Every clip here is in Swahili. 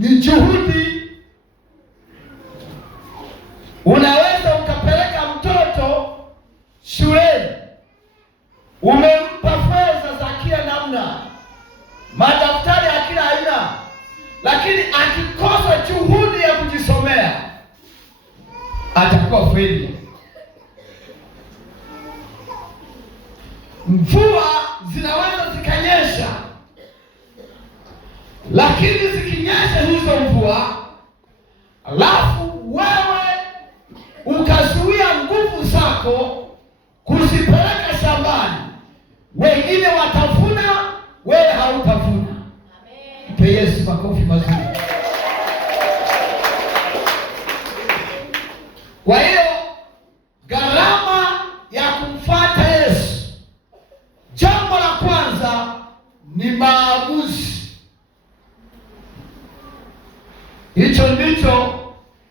ni juhudi. Unaweza ukapeleka mtoto shuleni, umempa fedha za kila namna, madaftari ya kila aina, lakini akikosa juhudi ya kujisomea atakuwa failure. Mvua zinaweza zikanyesha, lakini zikinyesha hizo mvua, alafu wewe ukazuia nguvu zako kuzipeleka shambani, wengine watavuna, wewe hautavuna. Mpe Yesu makofi mazuri. Kwa hiyo gharama ya kumfuata Yesu, jambo la kwanza ni maamuzi. Hicho ndicho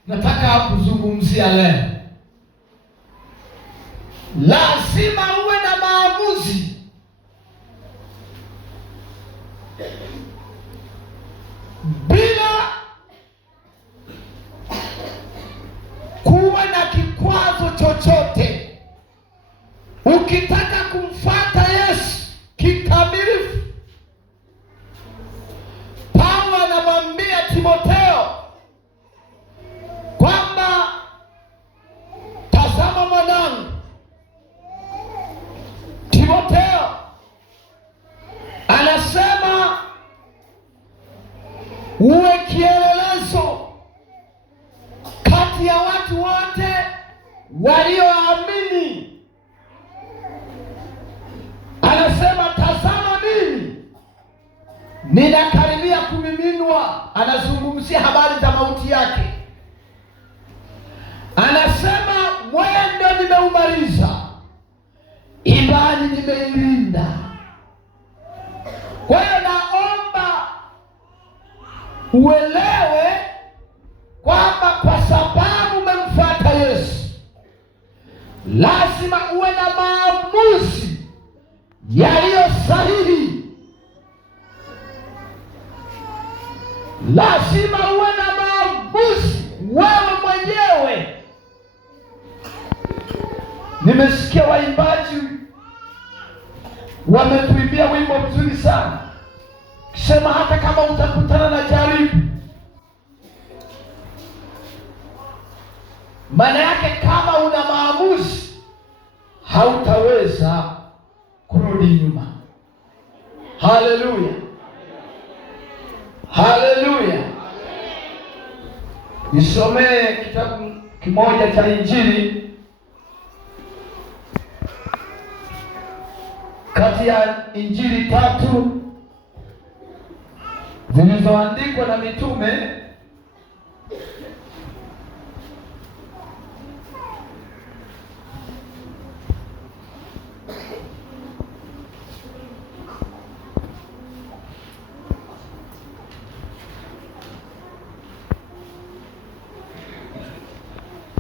nataka kuzungumzia leo. Lazima uwe na maamuzi. Bila kuwa na kikwazo chochote, ukitaka kumfuata Yesu kikamilifu, Paulo anamwambia Timotheo kwamba tazama mwanangu Timotheo, anasema uwe kielelezo kati ya watu wote walioamini. Anasema tazama mimi ninakaribia kumiminwa. Anazungumzia habari za mauti yake. Anasema mwendo nimeumaliza, imani nimeilinda. Kwa hiyo naomba uelewe kwamba kwa sababu umemfuata Yesu, lazima uwe na maamuzi yaliyo sahihi. Lazima uwe na maamuzi wewe mwenyewe. Nimesikia waimbaji wametuimbia wimbo mzuri sana, kisema hata kama utakutana na jaribu, maana yake kama una maamuzi hautaweza kurudi nyuma. Haleluya, haleluya. Nisomee kitabu kimoja cha Injili kati ya Injili 3 zilizoandikwa na mitume.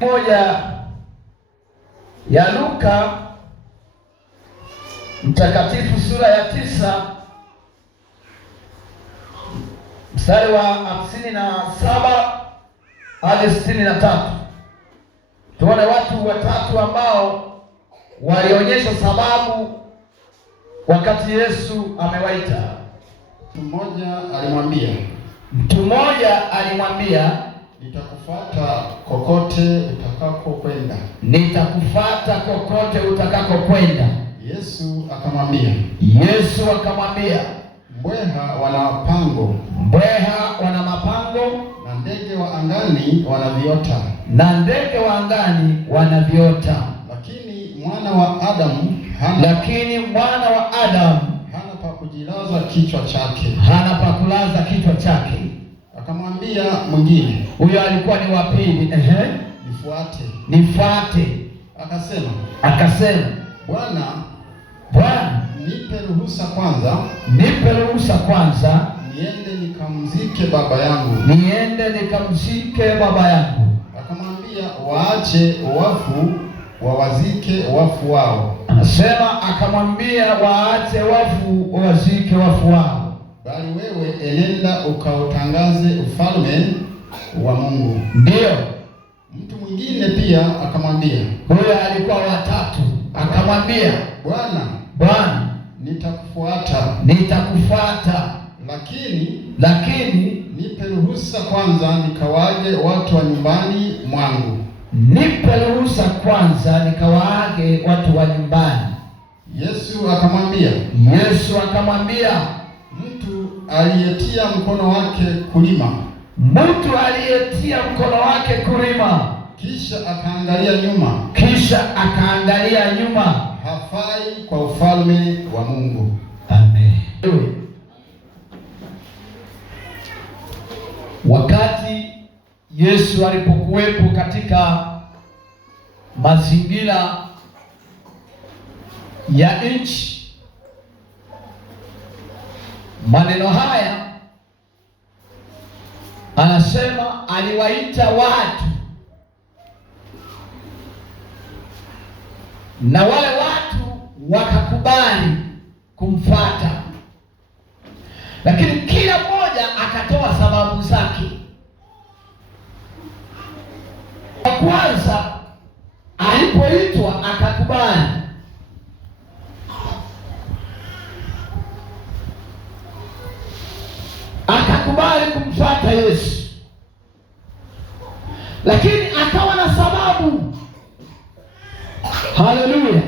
Moja ya Luka mtakatifu sura ya 9 mstari wa 57 hadi 63. Tuone watu watatu ambao walionyesha sababu wakati Yesu amewaita. Mtu mmoja alimwambia nitakufuata kokote utakakokwenda. Nitakufuata kokote utakakokwenda. Yesu akamwambia, mbweha wana pango, na ndege wa angani wana viota, lakini mwana wa Adamu hana pa kujilaza kichwa chake. Akamwambia mwingine, huyo alikuwa ni wa pili, nifuate. Akasema, Bwana, nipe ruhusa kwanza niende nikamzike baba yangu. Akamwambia, waache wafu wawazike wafu wao. Anasema akamwambia waache wafu wawazike wafu wao. bali wewe enenda ukautangaze ufalme wa Mungu. Ndio. Mtu mwingine pia akamwambia, huyo alikuwa watatu, akamwambia, Bwana, nitakufuata, lakini nipe ruhusa kwanza nikawaage watu wa nyumbani mwangu. Nipe ruhusa kwanza nikawaage watu wa nyumbani. Yesu akamwambia, mtu aliyetia mkono wake kulima, kisha akaangalia nyuma, hafai kwa ufalme wa Mungu. Amen. Wakati Yesu alipokuwepo katika mazingira ya nchi, maneno haya anasema aliwaita watu, na wale watu wakakubali kumfuata, lakini kila mmoja akatoa sababu zake. Wa kwanza alipoitwa akakubali, kumfuata Yesu, lakini akawa na sababu. Haleluya!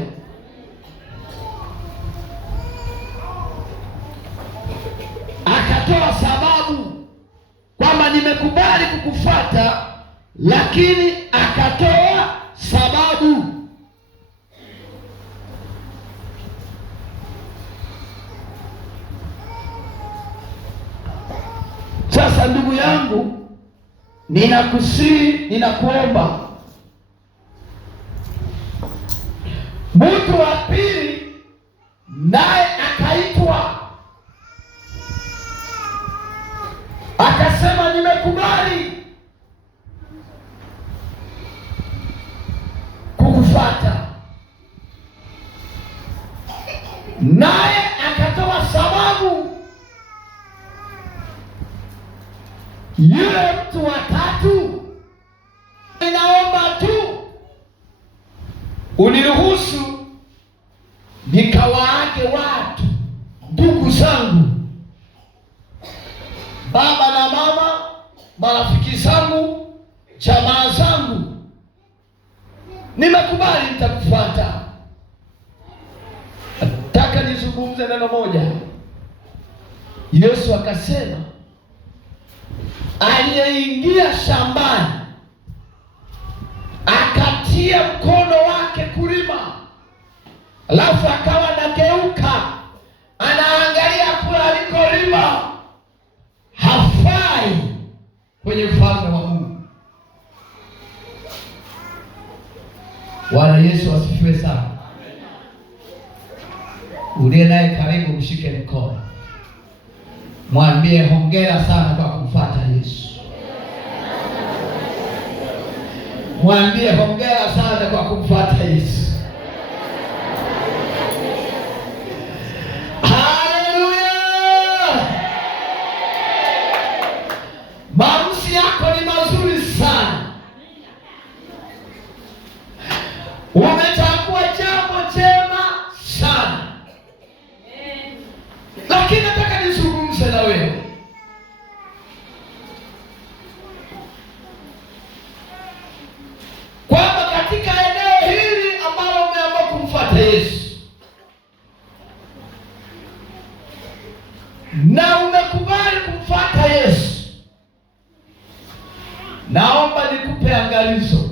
Akatoa sababu kwamba nimekubali kukufuata, lakini akatoa sababu. Sasa ndugu yangu, ninakusihi, ninakuomba, mtu wa pili naye akaitwa, akasema nimekubali kukufuata, naye akatoa sababu. Yule mtu wa tatu, ninaomba tu uniruhusu nikawaage watu, ndugu zangu, baba na mama, marafiki zangu, jamaa zangu, nimekubali, nitakufuata. Nataka nizungumze neno moja. Yesu akasema aliyeingia shambani akatia mkono wake kulima, alafu akawa anageuka anaangalia kule alikolima, hafai kwenye ufalme wa Mungu. Bwana Yesu asifiwe sana. Uliye naye karibu, mshike mkono, mwambie hongera sana kwa kumfuata Yesu. Mwambie hongera sana kwa kumfuata Yesu. Haleluya! Maamuzi yako ni mazuri sana. Umechagua jambo jema sana. Lakini nataka nizungumze na wewe. Kwamba katika eneo hili ambalo umeamua kumfuata Yesu na umekubali kumfuata Yesu, naomba nikupe angalizo.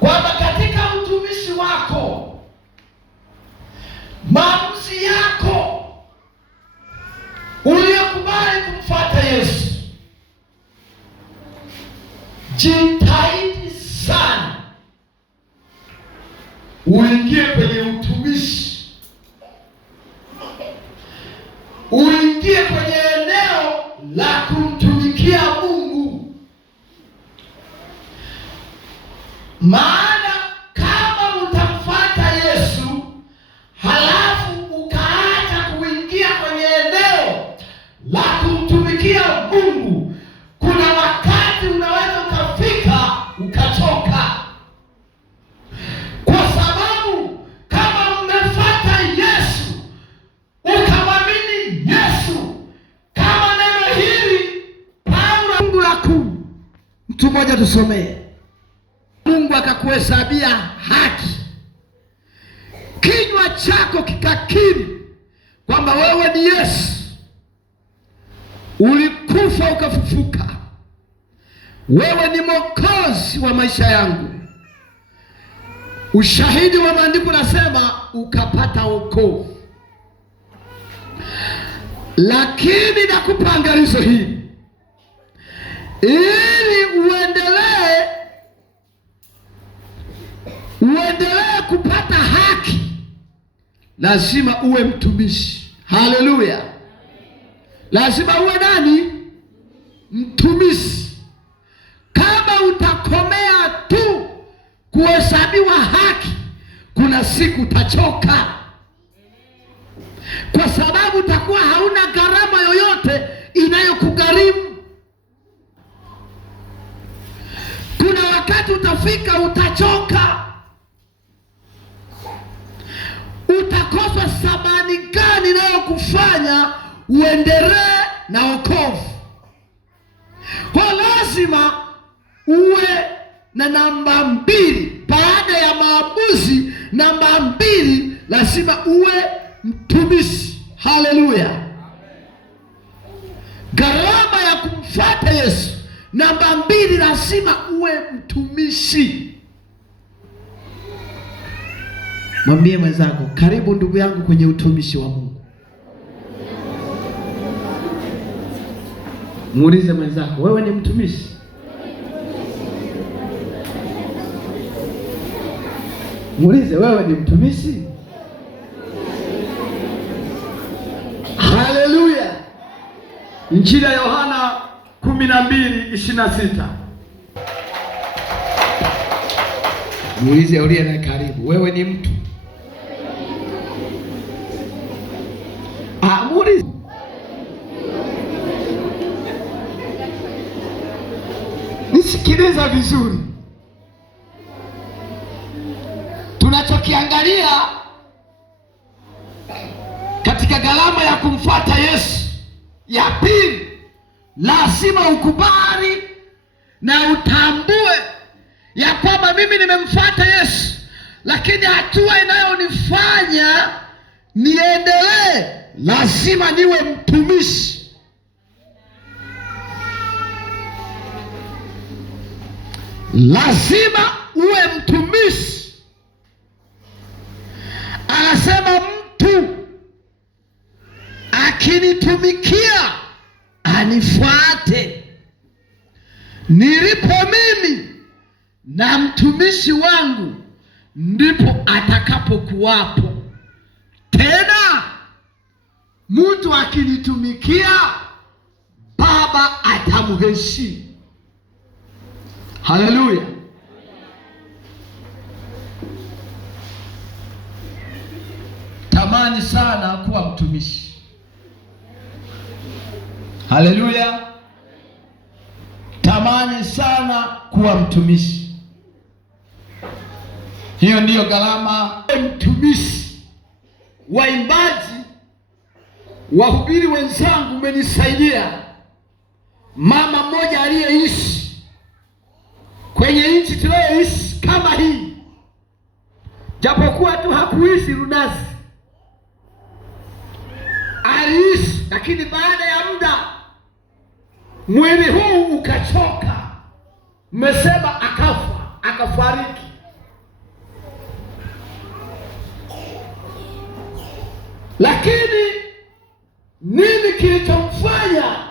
Kwamba katika utumishi wako, maamuzi yako uliyokubali kumfuata Yesu, jitahidi sana uingie kwenye utumishi, uingie kwenye eneo la kumtumikia Mungu. Mtu mmoja tusomee. Mungu akakuhesabia haki, kinywa chako kikakiri kwamba wewe ni Yesu, ulikufa ukafufuka, wewe ni Mwokozi wa maisha yangu. Ushahidi wa maandiko nasema ukapata wokovu. Lakini nakupa angalizo hili, ili uendelee kupata haki, lazima uwe mtumishi. Haleluya! Lazima uwe nani? Mtumishi. Kama utakomea tu kuhesabiwa haki, kuna siku utachoka, kwa sababu utakuwa hauna gharama yoyote inayokugharimu. Kuna wakati utafika utachoka, utakoswa sabani gani inayokufanya uendelee na wokovu. Kwa lazima uwe na namba 2 baada ya maamuzi. Namba 2, lazima uwe mtumishi. Haleluya! Gharama ya kumfuata Yesu, namba 2, lazima uwe mtumishi. Mwambie mwenzako, karibu ndugu yangu kwenye utumishi wa Mungu. Muulize mwenzako, wewe ni mtumishi? Muulize, wewe ni mtumishi? Haleluya! Injili ya Yohana 12:26. Muulize uliye na karibu, wewe ni mtu? Muulize. Nisikiliza vizuri. Tunachokiangalia katika gharama ya kumfuata Yesu, ya pili, lazima ukubali na utambue ya kwamba mimi nimemfuata Yesu, lakini hatua inayonifanya niendelee, lazima niwe mtumishi. Lazima uwe mtumishi. Anasema mtu akinitumikia anifuate, nilipo mimi na mtumishi wangu ndipo atakapokuwapo. Tena mtu akinitumikia Baba atamheshimu. Haleluya! Tamani sana kuwa mtumishi. Haleluya! Tamani sana kuwa mtumishi. Hiyo ndiyo gharama. Mtumishi. Waimbaji, wahubiri wenzangu, umenisaidia. Mama mmoja aliyeishi kwenye nchi tunayoishi kama hii, japokuwa tu hakuishi Runasi, aliishi, lakini baada ya muda mwili huu ukachoka, mmesema akafa, akafariki. Lakini nini kilichomfanya